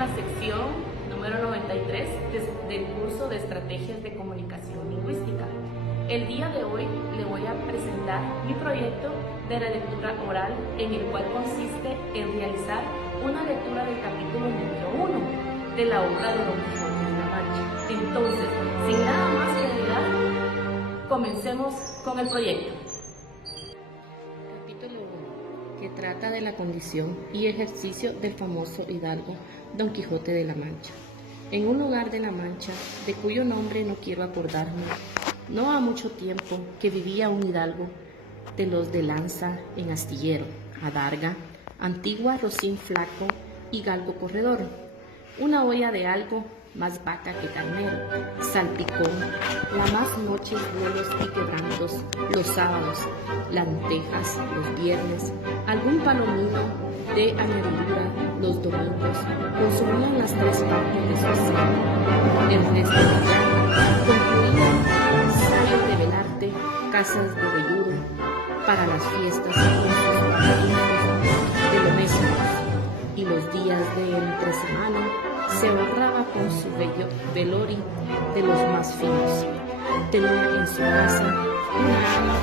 la sección número 93 del curso de Estrategias de Comunicación Lingüística. El día de hoy le voy a presentar mi proyecto de la lectura oral, en el cual consiste en realizar una lectura del capítulo número 1 de la obra de Don Quijote de la Mancha. Entonces, sin nada más que agregar, comencemos con el proyecto. Capítulo 1, que trata de la condición y ejercicio del famoso hidalgo Don Quijote de la Mancha. En un lugar de la Mancha, de cuyo nombre no quiero acordarme, no ha mucho tiempo que vivía un hidalgo de los de lanza en astillero, adarga, antigua rocín flaco y galgo corredor, una olla de algo, más vaca que carnero, salpicón, la más noches, vuelos y quebrantos, los sábados, lentejas, los viernes, algún palomino de añadidura los domingos, consumían las 3 partes de su hacienda. El resto de día concluían ensayos de velarte, casas de velludo, para las fiestas con sus padrinos de domésticos, y los días de entre semana se ahorraba con su velori de los más finos. Tenía en su casa una ama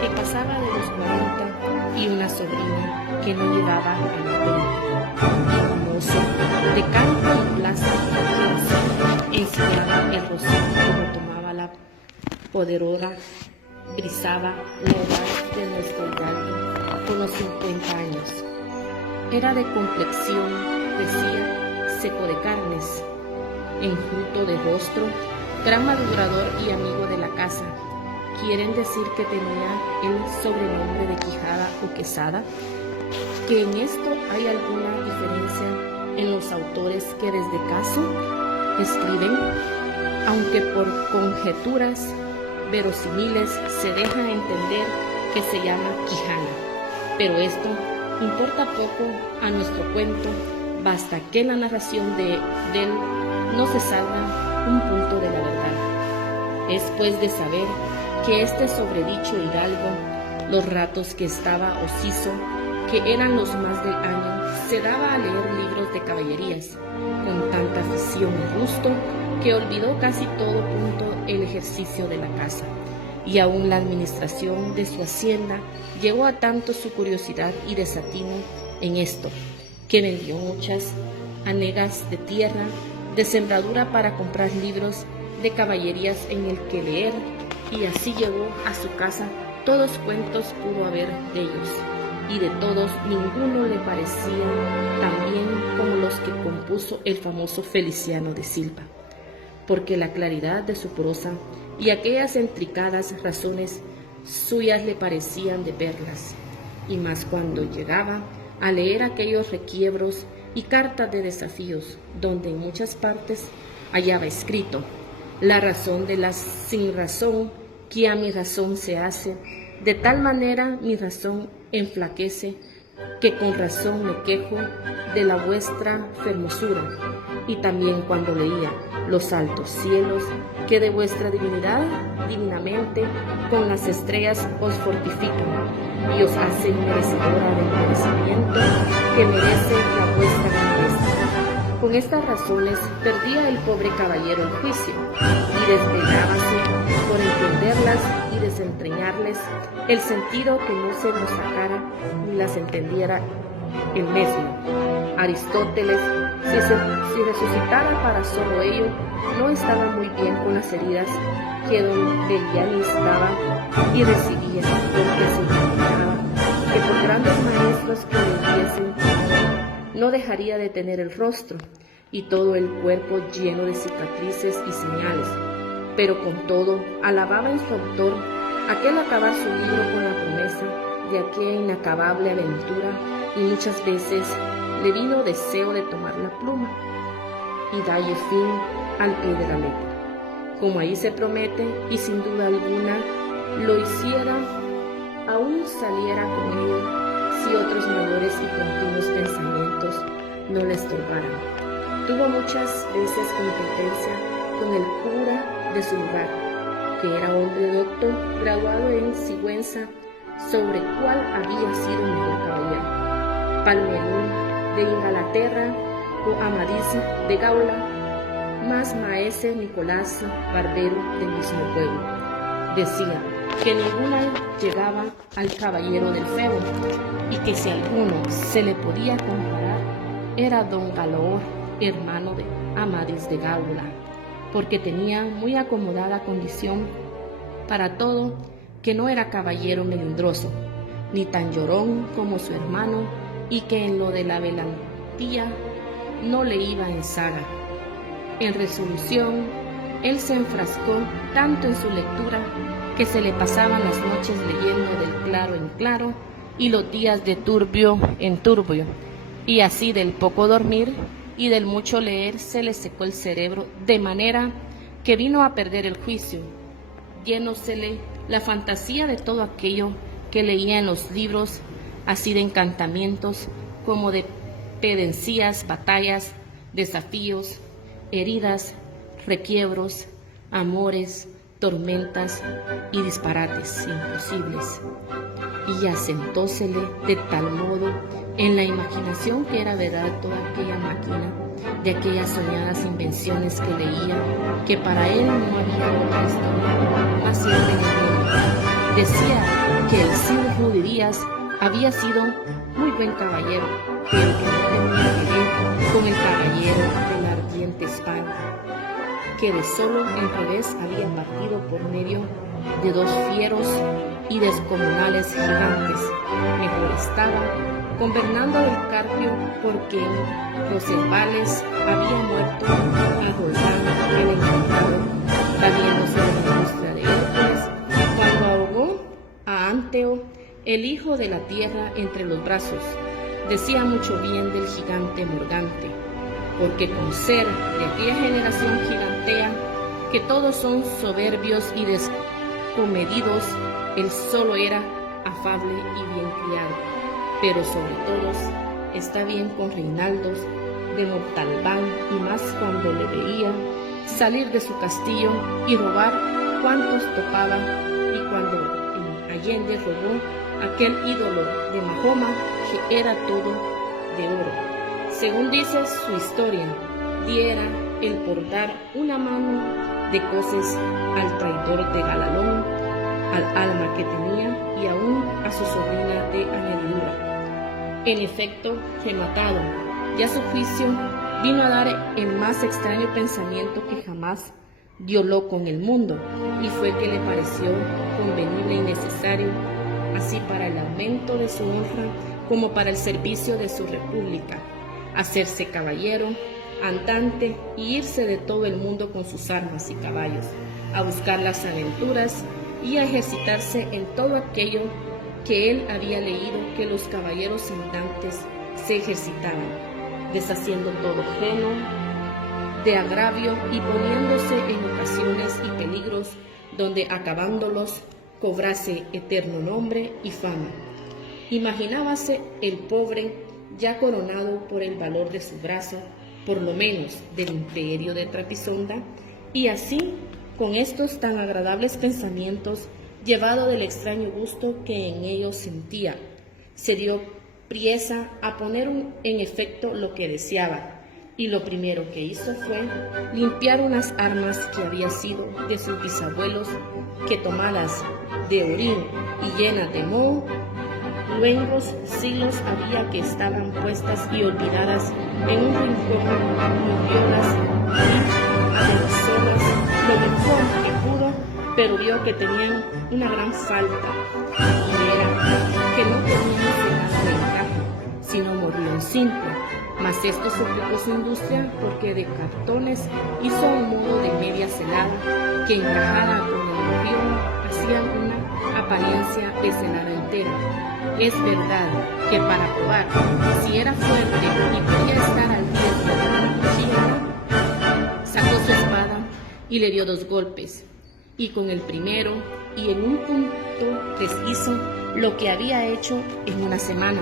que pasaba de los 40 y una sobrina que no llegaba a los 20. Y un mozo de canto y plaza enciaba el rocío como tomaba la poderosa, brisaba la edad de nuestro hidalgo con los 50 años. Era de complexión, decía, seco de carnes, enjuto de rostro, gran madurador y amigo de la casa. Quieren decir que tenía el sobrenombre de Quijada o Quesada, que en esto hay alguna diferencia en los autores que desde caso escriben, aunque por conjeturas verosímiles se deja entender que se llama Quijana. Pero esto importa poco a nuestro cuento, basta que en la narración de él no se salga un punto de la verdad. Es pues de saber que este sobredicho hidalgo, los ratos que estaba ociso, que eran los más del año, se daba a leer libros de caballerías, con tanta afición y gusto, que olvidó casi todo punto el ejercicio de la casa, y aún la administración de su hacienda llegó a tanto su curiosidad y desatino en esto, que vendió muchas hanegas de tierra, de sembradura para comprar libros de caballerías en el que leer, y así llevó a su casa todos cuentos pudo haber de ellos, y de todos ninguno le parecía tan bien como los que compuso el famoso Feliciano de Silva, porque la claridad de su prosa y aquellas intricadas razones suyas le parecían de perlas, y más cuando llegaba a leer aquellos requiebros y cartas de desafíos, donde en muchas partes hallaba escrito: la razón de la sin razón, que a mi razón se hace, de tal manera mi razón enflaquece, que con razón me quejo de la vuestra fermosura. Y también cuando leía los altos cielos, que de vuestra divinidad divinamente con las estrellas os fortifican y os hacen merecedora del merecimiento que merece la vuestra grandeza. Con estas razones perdía el pobre caballero el juicio y desvelábase por entenderlas y desentrañarles el sentido, que no se nos sacara ni las entendiera el mismo. Aristóteles, si resucitara para solo ello, no estaba muy bien con las heridas que don Belianis daba y recibía, porque se imaginaba que por grandes maestros que le diesen, no dejaría de tener el rostro y todo el cuerpo lleno de cicatrices y señales. Pero con todo, alababa en su autor aquel acabar su libro con la promesa de aquella inacabable aventura, y muchas veces le vino deseo de tomar la pluma y dalle fin al pie de la letra. Como ahí se promete, y sin duda alguna lo hiciera, aún saliera con ello, si otros mayores y continuos pensamientos no le estorbaran. Tuvo muchas veces competencia con el cura de su lugar, que era hombre doctor, graduado en Sigüenza, sobre cuál había sido mejor caballero. Palmerín de Inglaterra o Amadís de Gaula, más maese Nicolás Barbero del mismo pueblo. Decía que ninguna llegaba al caballero del febo, y que si alguno se le podía comparar era don Galaor, hermano de Amadís de Gaula, porque tenía muy acomodada condición para todo, que no era caballero melindroso, ni tan llorón como su hermano, y que en lo de la velantía no le iba en saga. En resolución, él se enfrascó tanto en su lectura que se le pasaban las noches leyendo del claro en claro y los días de turbio en turbio, y así del poco dormir y del mucho leer se le secó el cerebro, de manera que vino a perder el juicio, llenósele la fantasía de todo aquello que leía en los libros, así de encantamientos como de pedencias, batallas, desafíos, heridas, requiebros, amores, tormentas y disparates imposibles. Y asentósele de tal modo en la imaginación que era verdad toda aquella máquina de aquellas soñadas invenciones que leía, que para él no había otra historia más cierta en el mundo. Decía que el Cid Ruy Díaz había sido muy buen caballero, pero que no tenía que ver con el caballero de la ardiente España, que de solo en revés había partido por medio de dos fieros y descomunales gigantes. Mejor estaba con Bernardo del Carpio, porque en Roncesvalles había muerto a Roldán el encantado, valiéndose de la industria de Hércules, cuando ahogó a Anteo, el hijo de la tierra, entre los brazos. Decía mucho bien del gigante Morgante, porque con ser de aquella generación gigantea, que todos son soberbios y descomedidos, él solo era afable y bien criado, pero sobre todos está bien con Reinaldos de Montalbán, y más cuando le veía salir de su castillo y robar cuantos topaba, y cuando en Allende robó aquel ídolo de Mahoma, que era todo de oro. Según dice su historia, diera el por dar una mano de coces al traidor de Galalón, al alma que tenía, y aún a su sobrina de añadidura. En efecto, rematado ya su juicio, vino a dar el más extraño pensamiento que jamás dio loco en el mundo, y fue que le pareció convenible y necesario, así para el aumento de su honra como para el servicio de su república, hacerse caballero andante y irse de todo el mundo con sus armas y caballos, a buscar las aventuras y a ejercitarse en todo aquello que él había leído que los caballeros andantes se ejercitaban, deshaciendo todo freno de agravio y poniéndose en ocasiones y peligros donde acabándolos cobrase eterno nombre y fama. Imaginábase el pobre ya coronado por el valor de su brazo, por lo menos del imperio de Trapisonda, y así, con estos tan agradables pensamientos, llevado del extraño gusto que en ellos sentía, se dio priesa a poner en efecto lo que deseaba, y lo primero que hizo fue limpiar unas armas que había sido de sus bisabuelos, que tomadas de orín y llenas de moho, luengos siglos había que estaban puestas y olvidadas en un rincón, limpiólas y aderezólas lo mejor que pudo, pero vio que tenían una gran falta, y era que no tenían nada de encaje, sino morrión simple. Mas esto suplicó su industria, porque de cartones hizo un modo de media celada, que encajada con el morrión hacía una apariencia de celada entera. Es verdad que para probar si era fuerte y podía estar al riesgo de una cuchilla, sacó su espada y le dio 2 golpes, y con el primero y en un punto deshizo lo que había hecho en una semana,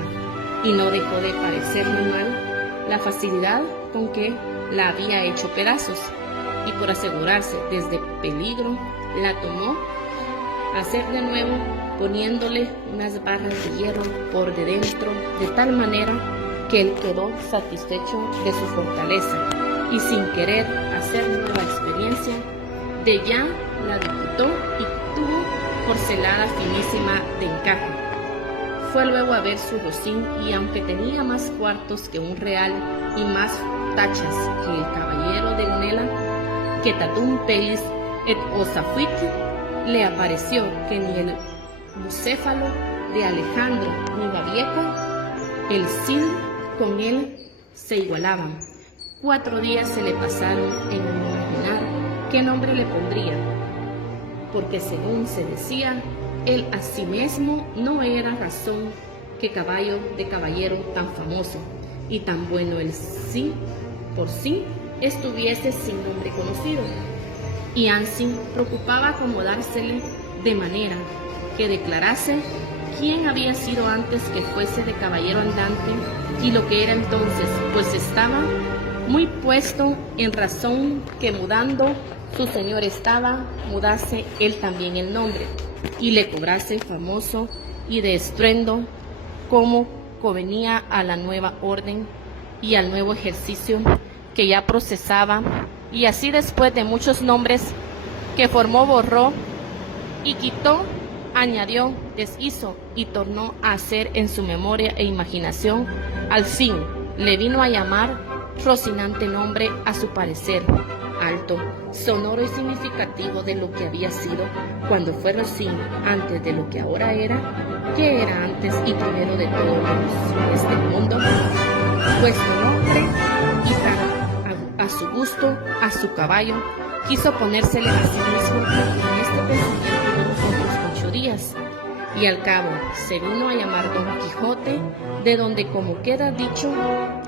y no dejó de parecerle mal la facilidad con que la había hecho pedazos, y por asegurarse desde peligro, la tomó a hacer de nuevo, poniéndole unas barras de hierro por de dentro, de tal manera que él quedó satisfecho de su fortaleza y sin querer hacer nueva experiencia, de ya la diputó y tuvo porcelana finísima de encaje. Fue luego a ver su rocín y aunque tenía más cuartos que un real y más tachas que el caballero de Gunela, que tatum pelis et osafuit, le apareció que ni el bucéfalo de Alejandro ni Babieca, el Cid con él se igualaban. 4 días se le pasaron en imaginar qué nombre le pondría, porque según se decía, él a sí mismo no era razón que caballo de caballero tan famoso y tan bueno el sí por sí estuviese sin nombre conocido, y ansí preocupaba acomodársele de manera que declarase quién había sido antes que fuese de caballero andante y lo que era entonces, pues estaba muy puesto en razón que mudando su señor estaba, mudase él también el nombre y le cobrase famoso y de estruendo como convenía a la nueva orden y al nuevo ejercicio que ya procesaba, y así después de muchos nombres que formó, borró y quitó, añadió, deshizo y tornó a hacer en su memoria e imaginación, al fin le vino a llamar Rocinante nombre a su parecer, alto, sonoro y significativo de lo que había sido cuando fue Rocín, antes de lo que ahora era, que era antes y primero de todos los del mundo, pues su nombre y tan a su gusto, a su caballo, quiso ponérsele a sí mismo en este pensamiento de nosotros 8 días. Y al cabo se vino a llamar Don Quijote, de donde, como queda dicho,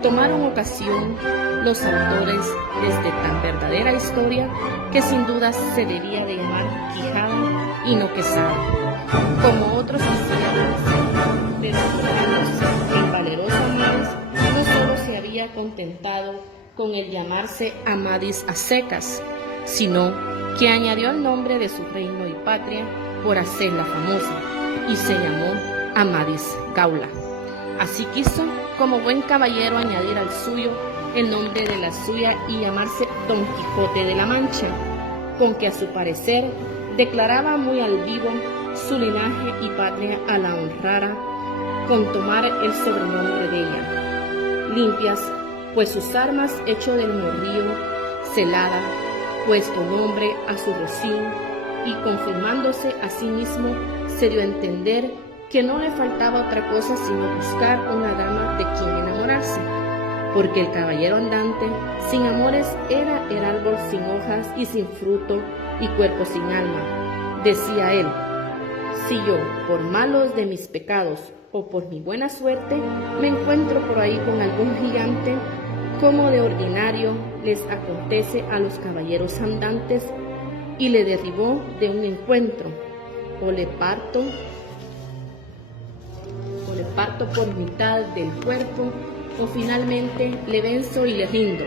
tomaron ocasión los autores desde tan verdadera historia que sin duda se debía de llamar Quijada y no Quesada, como otros quisieran desde en valeroso Amadis, no solo se había contentado con el llamarse Amadis a secas, sino que añadió el nombre de su reino y patria por hacerla famosa, y se llamó Amadis Gaula. Así quiso, como buen caballero, añadir al suyo el nombre de la suya y llamarse Don Quijote de la Mancha, con que a su parecer declaraba muy al vivo su linaje y patria a la honrara con tomar el sobrenombre de ella. Limpias, pues sus armas hecho del morrillo, celada, puesto nombre a su rocín, y confirmándose a sí mismo, se dio a entender que no le faltaba otra cosa sino buscar una dama de quien enamorarse, porque el caballero andante sin amores era el árbol sin hojas y sin fruto y cuerpo sin alma. Decía él: si yo, por malos de mis pecados o por mi buena suerte, me encuentro por ahí con algún gigante, como de ordinario les acontece a los caballeros andantes, y le derribó de un encuentro, o le parto por mitad del cuerpo, o finalmente le venzo y le rindo.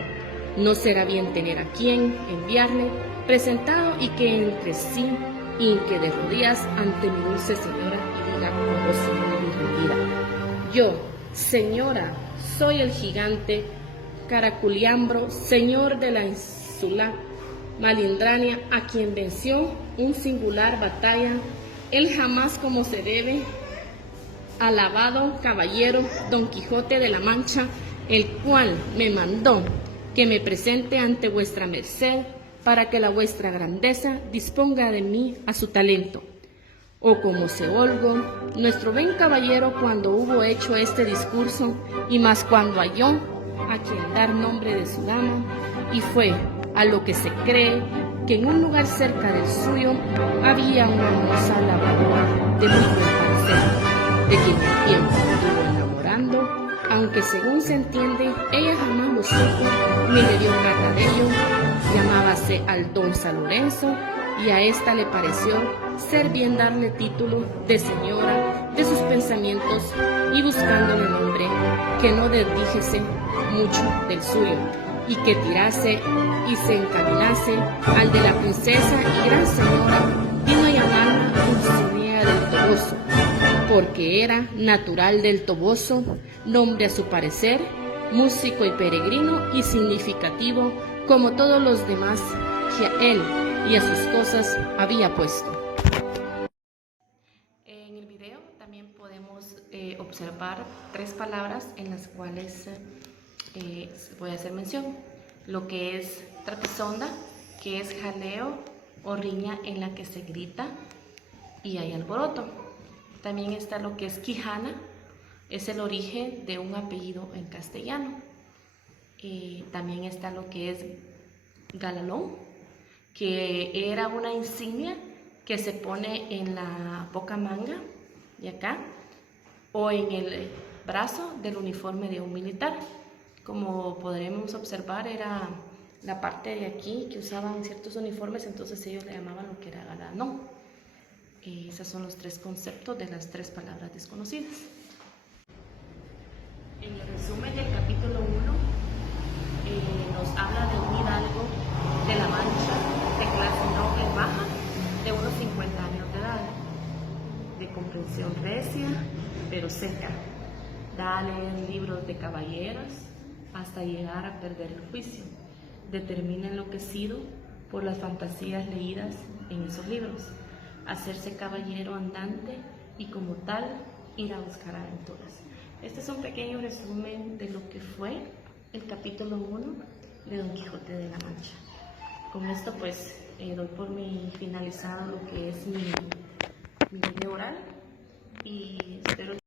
No será bien tener a quien enviarle presentado y que entre sí y que de rodillas ante mi dulce señora y diga con voz muy rendida: yo, señora, soy el gigante Caraculiambro, señor de la insula Malindrania, a quien venció un singular batalla, él jamás como se debe, alabado caballero Don Quijote de la Mancha, el cual me mandó que me presente ante vuestra merced para que la vuestra grandeza disponga de mí a su talento. O como se holgó nuestro buen caballero cuando hubo hecho este discurso, y más cuando halló a quien dar nombre de su dama, y fue a lo que se cree que en un lugar cerca del suyo había una hermosa labradora de muy buen parecer, de quien el tiempo estuvo enamorando, aunque según se entiende ella jamás lo supo ni le dio trata de ello. Llamábase Aldonza Lorenzo, y a ésta le pareció ser bien darle título de señora de sus pensamientos, y buscándole nombre que no desdíjese mucho del suyo, y que tirase y se encaminase al de la princesa y gran señora, vino a llamarla Dulcinea del Toboso, porque era natural del Toboso, nombre a su parecer, músico y peregrino y significativo como todos los demás que a él y a sus cosas había puesto. En el video también podemos observar 3 palabras en las cuales voy a hacer mención. Lo que es trapisonda, que es jaleo o riña en la que se grita y hay alboroto. También está lo que es quijana, es el origen de un apellido en castellano. También está lo que es galalón, que era una insignia que se pone en la boca manga de acá o en el brazo del uniforme de un militar. Como podremos observar, era la parte de aquí que usaban ciertos uniformes, entonces ellos le llamaban lo que era galalón. Esos son los 3 conceptos de las 3 palabras desconocidas. En el resumen del capítulo 1 nos habla de un hidalgo de La Mancha, de clase noble baja, de unos 50 años de edad, de comprensión recia, pero seca. Da a leer libros de caballeros hasta llegar a perder el juicio. Determina enloquecido por las fantasías leídas en esos libros, hacerse caballero andante y como tal ir a buscar aventuras. Este es un pequeño resumen de lo que fue el capítulo 1 de Don Quijote de la Mancha. Con esto pues doy por finalizado lo que es mi video oral y espero